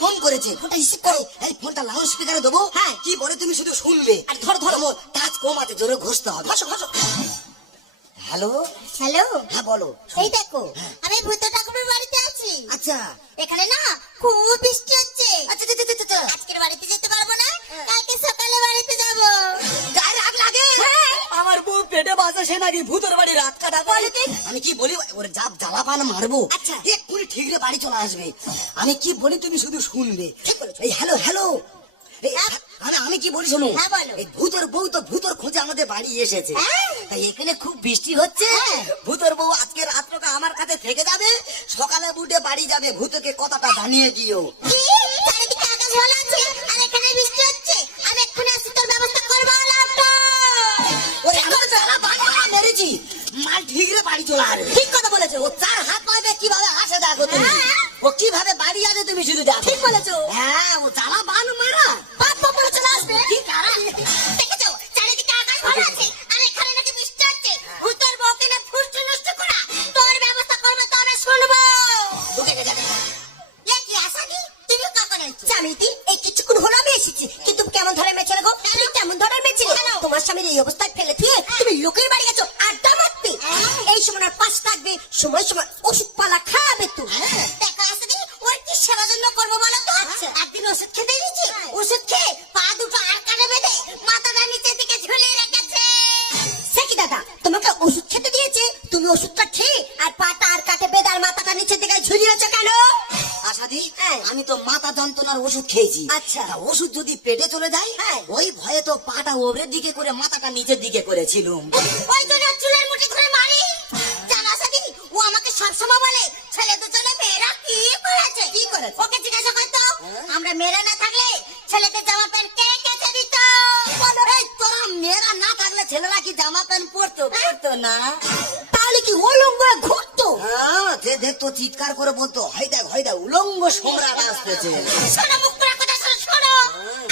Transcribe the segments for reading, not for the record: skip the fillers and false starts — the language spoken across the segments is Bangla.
ফোন করেছে। ফোনটা রিসিভ করো। এই ফোনটা লাউড স্পিকারে দেবো। হ্যাঁ। কি বলে তুমি শুধু শুনবে। আর ধরো ধরো। টাচ কম আছে, জোরে ঘষতে হবে। ঘষো ঘষো। হ্যালো, হ্যালো, হ্যাঁ বলো। এই দেখো আমি ভূত ঠাকুরের বাড়িতে আছি। আচ্ছা এখানে না খুব বৃষ্টি হচ্ছে। আচ্ছা আচ্ছা, আচ্ছা, আচ্ছা। আজকের বাড়িতে যেতে পারবো না, কালকে সকালে বাড়িতে যাব। গায়ে রাগ লাগে। আমার বউ পেটে বাসা, সে নাকি ভূতের বাড়ি রাত কাটাবে। আমি কি বলি, ওর জাপ জ্বালা পান মারবো। আচ্ছা। এক্ষুনি ঠিকরে বাড়ি চলে আসবে। আমি কি বলি তুমি শুধু শুনবে। এই হ্যালো হ্যালো, আমি কি বলি শোনো। হ্যাঁ, বলো। এই ভূতের বউ তো ভূতের খোঁজে আমাদের বাড়ি এসেছে। হ্যাঁ। তাই এখানে খুব বৃষ্টি হচ্ছে। হ্যাঁ। ভূতের বউ আজকে রাত্রটা আমার কাছে থেকে যাবে, সকালে উঠে বাড়ি যাবে। ভূতকে কথাটা জানিয়ে দিও। কি? চারিদিকে আকাশ ভালো আছে আর এখানে বৃষ্টি হচ্ছে। আমি এক্ষুনি আসি, তোর ব্যবস্থা করবো। ওরে আমি তো জ্বালা পান মারা মেরেছি। মাল ঠিকরে বাড়ি চলে আসবে। ঠিক কথা বলেছো। ও চার হাত পাবে কিভাবে আসে দেখো তুমি। হ্যাঁ। ও কিভাবে বাড়ি আসে তুমি শুধু দেখো। ঠিক বলেছো। হ্যাঁ, ও জ্বালা বান মারা। পাপ পাপ বলে চলে আসবে। কি কারা? দেখেছো, চারিদিকে আকাশ ভালো আছে আর এখানে নাকি বৃষ্টি হচ্ছে। ভূতের বউকে না ফুসতে নষ্ট করা। তোর ব্যবস্থা করবো, তবে শুনবো। ঢুকে গেছে। এ কি আসাদি, তুমি কখন এসেছো? জামিতি, এই কিছুক্ষণ হলো আমি এসেছি, কিন্তু কেমন ধরে মেছেলে গো? তুমি কেমন ধরে মেছেলে? তোমার স্বামীর এই অবস্থায় ফেলে দিয়ে তুমি লোকের বাড়ি গেছো আড্ডা মারতে। এই সময় আর পাশ থাকবে, সময় সময় ওষুধ পালা খাবে তুমি। দেখো আসাদি, ওর কি সেবা যত্ন করবো বলো তো? একদিন ওষুধ খেতে দিয়েছি, ওষুধ খেয়ে পা দুটো আর কানে বেঁধে মাথাটা নিচের দিকে ঝুলিয়ে রেখেছে। সে কি দাদা, তোমাকে ওষুধ খেতে দিয়েছে, তুমি ওষুধটা খেয়ে আর পাটা আর কাটে বেদার মাথাটা নিচের দিকে ঝুলিয়েছো কেন? আশাদি, হ্যাঁ। আমি তো মাথা যন্ত্রণার ওষুধ খেয়েছি। আচ্ছা। তা ওষুধ যদি পেটে চলে যায়, হ্যাঁ। ওই ভয়ে তো পাটা ওপরের দিকে করে মাথাটা নিচের দিকে করেছিলুম। ওই জন্য চুলের মুঠি ধরে মারি। জানো আসাদি, ও আমাকে সবসময় বলে ছেলে দুজনে মেয়েরা কি করেছে। কি করেছে? ওকে জিজ্ঞাসা করতো, আমরা মেয়েরা না থাকলে ছেলেদের জামা প্যান্ট কে কেচে দিত? এই তোরা মেয়েরা না থাকলে ছেলেরা কি জামা প্যান্ট পরতো? পরতো না। তাহলে কি অলঙ্গ ঘুরতো? হ্যাঁ, যে দেখতো চিৎকার করে বলতো, হয় দেখ উলঙ্গ সম্রাট আসতেছে। শোনো, মুখ পুরা কথা শোনো, শোনো।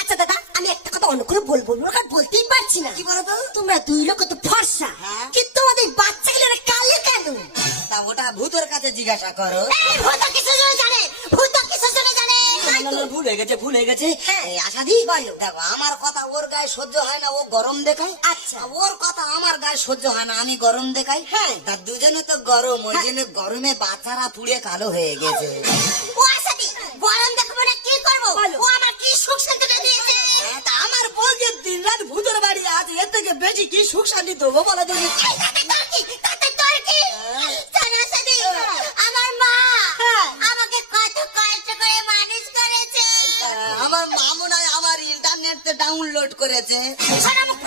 আচ্ছা দাদা, আমি একটা কথা অন্য করে বলবো, ওরা বলতেই পারছি না। কি বলতো? তোমরা দুই লোক তো ফর্সা, হ্যাঁ। কিন্তু তোমাদের বাচ্চাগুলো কালে কেন? তা ওটা ভূতের কাছে জিজ্ঞাসা করো। এই ভূত কিছু জনে জানে, ভূত কিছু জনে জানে। না, না, ভুল হয়ে গেছে। হ্যাঁ। এই আশাদি, বলো। দেখো আমার কথা ওর গায়ে সহ্য হয় না, ও গরম দেখায়। আচ্ছা। ওর কথা আমার গায়ে সহ্য হয় না, আমি গরম দেখাই। হ্যাঁ। তার দুজনে তো গরম, ওই জন্য গরমে বাচ্চারা পুড়ে কালো হয়ে গেছে। ও আসাদি, গরম দেখবো না কি করবো? বলো। ও আমার কি সুখ শান্তি দিয়েছে। তা আমার বউ যে দিন রাত ভূতের বাড়ি আছে, এর থেকে বেশি কি সুখ শান্তি দেবো বলে তুমি? এই তাতে তোর কি? তাতে তোর কি? জানো আসাদি, আমার মা আমাকে কত কষ্ট করে মানুষ করেছে। আমার মা মনে হয় আমার ইন্টারনেট ডাউনলোড করেছে। শোনো, মুখ